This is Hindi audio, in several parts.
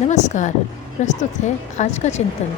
नमस्कार। प्रस्तुत है आज का चिंतन।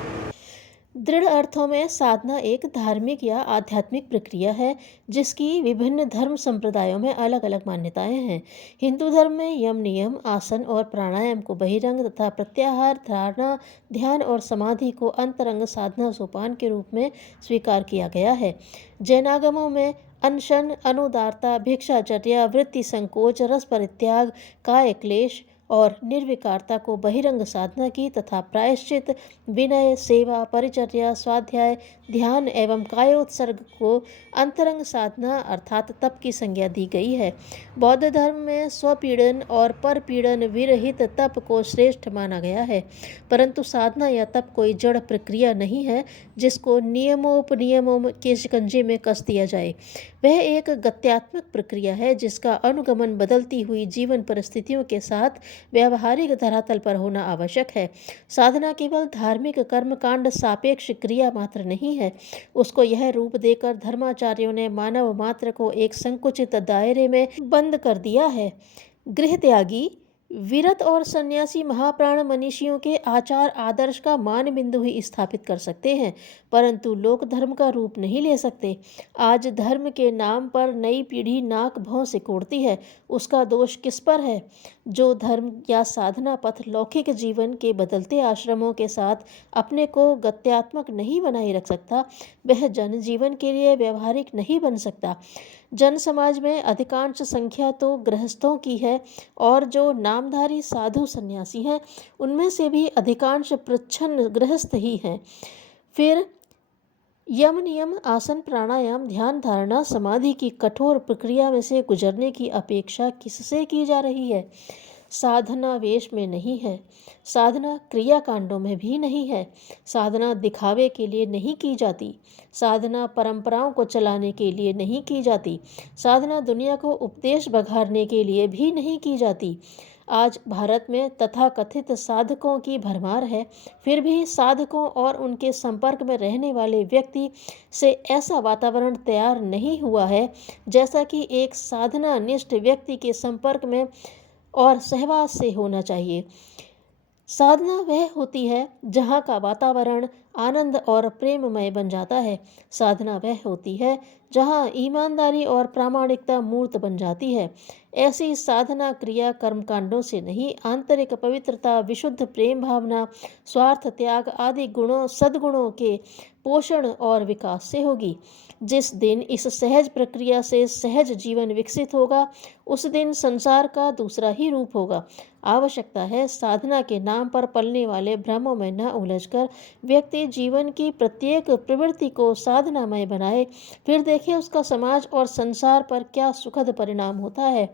दृढ़ अर्थों में साधना एक धार्मिक या आध्यात्मिक प्रक्रिया है जिसकी विभिन्न धर्म संप्रदायों में अलग अलग मान्यताएं हैं। हिंदू धर्म में यम नियम, आसन और प्राणायाम को बहिरंग तथा प्रत्याहार, धारणा, ध्यान और समाधि को अंतरंग साधना सोपान के रूप में स्वीकार किया गया है। जैनागमों में अनशन, अनुदारता, भिक्षाचर्या, वृत्ति संकोच, रस परित्याग, काय क्लेश और निर्विकारता को बहिरंग साधना की तथा प्रायश्चित, विनय, सेवा, परिचर्या, स्वाध्याय, ध्यान एवं कायोत्सर्ग को अंतरंग साधना अर्थात तप की संज्ञा दी गई है। बौद्ध धर्म में स्वपीड़न और परपीड़न विरहित तप को श्रेष्ठ माना गया है, परंतु साधना या तप कोई जड़ प्रक्रिया नहीं है जिसको नियमोपनियमों के शिकंजे में कस दिया जाए। वह एक गत्यात्मक प्रक्रिया है जिसका अनुगमन बदलती हुई जीवन परिस्थितियों के साथ व्यावहारिक धरातल पर होना आवश्यक है। साधना केवल धार्मिक कर्मकांड सापेक्ष क्रिया मात्र नहीं है, उसको यह रूप देकर धर्माचार्यों ने मानव मात्र को एक संकुचित दायरे में बंद कर दिया है। गृह त्यागी, विरत और सन्यासी महाप्राण मनीषियों के आचार आदर्श का मान बिंदु ही स्थापित कर सकते हैं, परंतु लोक धर्म का रूप नहीं ले सकते। आज धर्म के नाम पर नई पीढ़ी नाक भौं सिकोड़ती है, उसका दोष किस पर है? जो धर्म या साधना पथ लौकिक जीवन के बदलते आश्रमों के साथ अपने को गत्यात्मक नहीं बनाए रख सकता, वह जनजीवन के लिए व्यवहारिक नहीं बन सकता। जन समाज में अधिकांश संख्या तो गृहस्थों की है और जो नामधारी साधु सन्यासी हैं उनमें से भी अधिकांश प्रच्छन्न गृहस्थ ही हैं। फिर यम नियम, आसन, प्राणायाम, ध्यान, धारणा, समाधि की कठोर प्रक्रिया में से गुजरने की अपेक्षा किससे की जा रही है? साधना वेश में नहीं है, साधना क्रियाकांडों में भी नहीं है। साधना दिखावे के लिए नहीं की जाती, साधना परंपराओं को चलाने के लिए नहीं की जाती, साधना दुनिया को उपदेश बघारने के लिए भी नहीं की जाती। आज भारत में तथाकथित साधकों की भरमार है, फिर भी साधकों और उनके संपर्क में रहने वाले व्यक्ति से ऐसा वातावरण तैयार नहीं हुआ है जैसा कि एक साधना निष्ठ व्यक्ति के संपर्क में और सहवास से होना चाहिए। साधना वह होती है जहाँ का वातावरण आनंद और प्रेममय बन जाता है। साधना वह होती है जहाँ ईमानदारी और प्रामाणिकता मूर्त बन जाती है। ऐसी साधना क्रिया कर्मकांडों से नहीं, आंतरिक पवित्रता, विशुद्ध प्रेम भावना, स्वार्थ त्याग आदि गुणों सद्गुणों के पोषण और विकास से होगी। जिस दिन इस सहज प्रक्रिया से सहज जीवन विकसित होगा, उस दिन संसार का दूसरा ही रूप होगा। आवश्यकता है साधना के नाम पर पलने वाले भ्रमों में न उलझकर व्यक्ति जीवन की प्रत्येक प्रवृत्ति को साधनामय बनाए, फिर देखे उसका समाज और संसार पर क्या सुखद परिणाम होता है।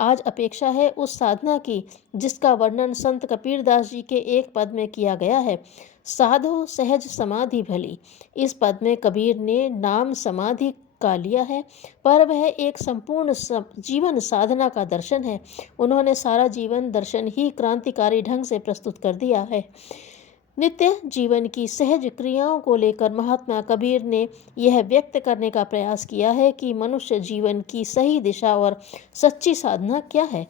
आज अपेक्षा है उस साधना की जिसका वर्णन संत कबीरदास जी के एक पद में किया गया है, साधो सहज समाधि भली। इस पद में कबीर ने नाम समाधि का लिया है, पर वह एक संपूर्ण जीवन साधना का दर्शन है। उन्होंने सारा जीवन दर्शन ही क्रांतिकारी ढंग से प्रस्तुत कर दिया है। नित्य जीवन की सहज क्रियाओं को लेकर महात्मा कबीर ने यह व्यक्त करने का प्रयास किया है कि मनुष्य जीवन की सही दिशा और सच्ची साधना क्या है।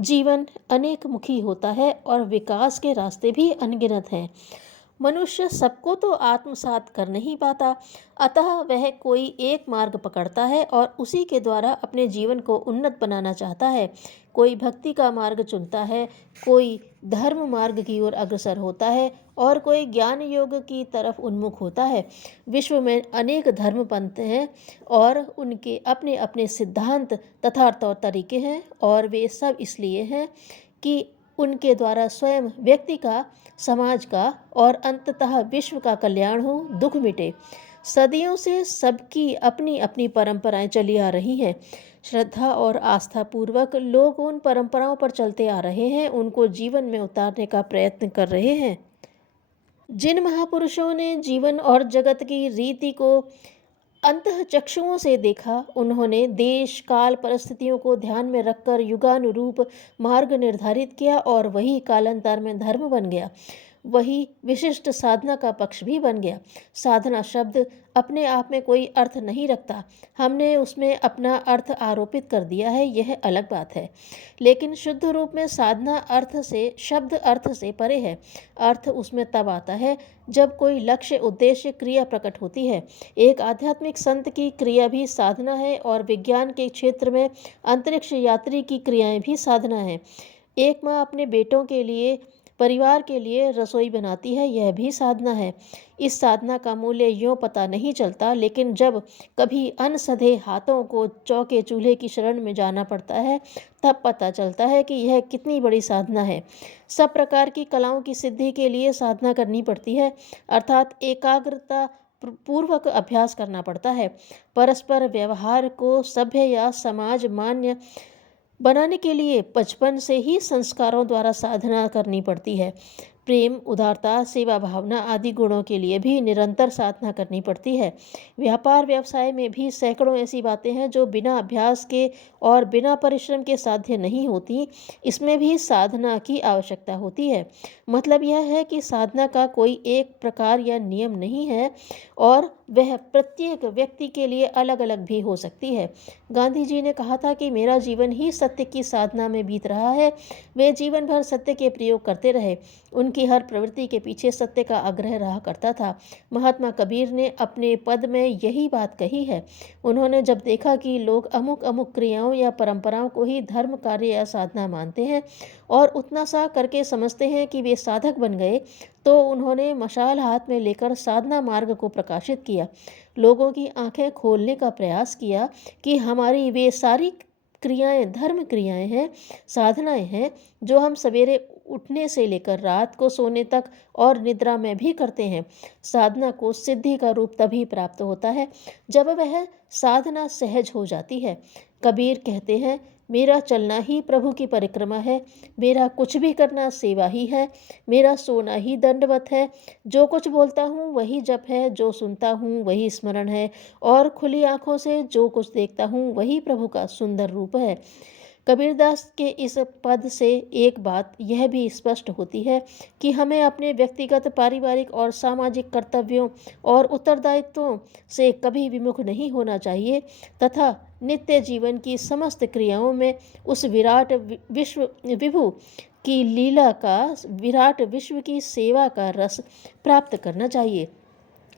जीवन अनेक मुखी होता है और विकास के रास्ते भी अनगिनत हैं। मनुष्य सबको तो आत्मसात कर नहीं पाता, अतः वह कोई एक मार्ग पकड़ता है और उसी के द्वारा अपने जीवन को उन्नत बनाना चाहता है। कोई भक्ति का मार्ग चुनता है, कोई धर्म मार्ग की ओर अग्रसर होता है और कोई ज्ञान योग की तरफ उन्मुख होता है। विश्व में अनेक धर्म पंथ हैं और उनके अपने अपने सिद्धांत तथा तौर तरीके हैं, और वे सब इसलिए हैं कि उनके द्वारा स्वयं व्यक्ति का, समाज का और अंततः विश्व का कल्याण हो, दुख मिटे। सदियों से सबकी अपनी अपनी परंपराएं चली आ रही हैं। श्रद्धा और आस्था पूर्वक लोग उन परंपराओं पर चलते आ रहे हैं, उनको जीवन में उतारने का प्रयत्न कर रहे हैं। जिन महापुरुषों ने जीवन और जगत की रीति को अंतःचक्षुओं से देखा, उन्होंने देश काल परिस्थितियों को ध्यान में रखकर युगानुरूप मार्ग निर्धारित किया और वही कालांतर में धर्म बन गया। वही विशिष्ट साधना का पक्ष भी बन गया। साधना शब्द अपने आप में कोई अर्थ नहीं रखता, हमने उसमें अपना अर्थ आरोपित कर दिया है, यह अलग बात है। लेकिन शुद्ध रूप में साधना अर्थ से, शब्द अर्थ से परे है। अर्थ उसमें तब आता है जब कोई लक्ष्य, उद्देश्य, क्रिया प्रकट होती है। एक आध्यात्मिक संत की क्रिया भी साधना है और विज्ञान के क्षेत्र में अंतरिक्ष यात्री की क्रियाएं भी साधना है। एक माँ अपने बेटों के लिए, परिवार के लिए रसोई बनाती है, यह भी साधना है। इस साधना का मूल्य यूँ पता नहीं चलता, लेकिन जब कभी अनसधे हाथों को चौके चूल्हे की शरण में जाना पड़ता है, तब पता चलता है कि यह कितनी बड़ी साधना है। सब प्रकार की कलाओं की सिद्धि के लिए साधना करनी पड़ती है, अर्थात एकाग्रता पूर्वक अभ्यास करना पड़ता है। परस्पर व्यवहार को सभ्य या समाज मान्य बनाने के लिए बचपन से ही संस्कारों द्वारा साधना करनी पड़ती है। प्रेम, उदारता, सेवा भावना आदि गुणों के लिए भी निरंतर साधना करनी पड़ती है। व्यापार व्यवसाय में भी सैकड़ों ऐसी बातें हैं जो बिना अभ्यास के और बिना परिश्रम के साध्य नहीं होती। इसमें भी साधना की आवश्यकता होती है। मतलब यह है कि साधना का कोई एक प्रकार या नियम नहीं है और वह प्रत्येक व्यक्ति के लिए अलग अलग भी हो सकती है। गांधी जी ने कहा था कि मेरा जीवन ही सत्य की साधना में बीत रहा है। वे जीवन भर सत्य के प्रयोग करते रहे। उनकी हर प्रवृत्ति के पीछे सत्य का आग्रह रहा करता था। महात्मा कबीर ने अपने पद में यही बात कही है। उन्होंने जब देखा कि लोग अमुक अमुक क्रियाओं या परंपराओं को ही धर्म, कार्य या साधना मानते हैं और उतना सा करके समझते हैं कि वे साधक बन गए, तो उन्होंने मशाल हाथ में लेकर साधना मार्ग को प्रकाशित किया, लोगों की आंखें खोलने का प्रयास किया कि हमारी वे सारी क्रियाएं धर्म क्रियाएं हैं, साधनाएं हैं, जो हम सवेरे उठने से लेकर रात को सोने तक और निद्रा में भी करते हैं। साधना को सिद्धि का रूप तभी प्राप्त होता है जब वह साधना सहज हो जाती है। कबीर कहते हैं, मेरा चलना ही प्रभु की परिक्रमा है, मेरा कुछ भी करना सेवा ही है, मेरा सोना ही दंडवत है, जो कुछ बोलता हूँ वही जप है, जो सुनता हूँ वही स्मरण है, और खुली आंखों से जो कुछ देखता हूँ वही प्रभु का सुंदर रूप है। कबीरदास के इस पद से एक बात यह भी स्पष्ट होती है कि हमें अपने व्यक्तिगत, पारिवारिक और सामाजिक कर्तव्यों और उत्तरदायित्वों से कभी विमुख नहीं होना चाहिए तथा नित्य जीवन की समस्त क्रियाओं में उस विराट विभु की लीला का, विराट विश्व की सेवा का रस प्राप्त करना चाहिए।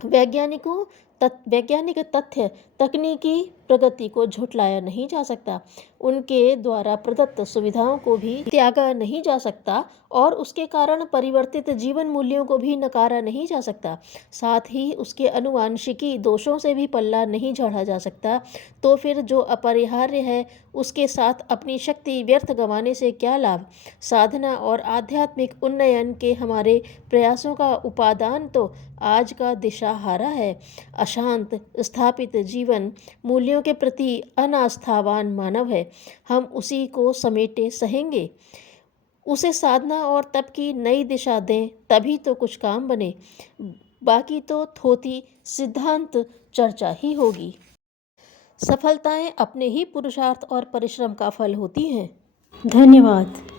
वैज्ञानिक तथ्य तकनीकी प्रगति को झुठलाया नहीं जा सकता, उनके द्वारा प्रदत्त सुविधाओं को भी त्यागा नहीं जा सकता और उसके कारण परिवर्तित जीवन मूल्यों को भी नकारा नहीं जा सकता। साथ ही उसके अनुवांशिकी दोषों से भी पल्ला नहीं झाड़ा जा सकता। तो फिर जो अपरिहार्य है उसके साथ अपनी शक्ति व्यर्थ गंवाने से क्या लाभ। साधना और आध्यात्मिक उन्नयन के हमारे प्रयासों का उपादान तो आज का दिशाहारा है। अशांत स्थापित जीवन मूल्यों के प्रति अनास्थावान मानव है। हम उसी को समेटे सहेंगे, उसे साधना और तप की नई दिशा दें, तभी तो कुछ काम बने, बाकी तो थोती सिद्धांत चर्चा ही होगी। सफलताएं अपने ही पुरुषार्थ और परिश्रम का फल होती हैं। धन्यवाद।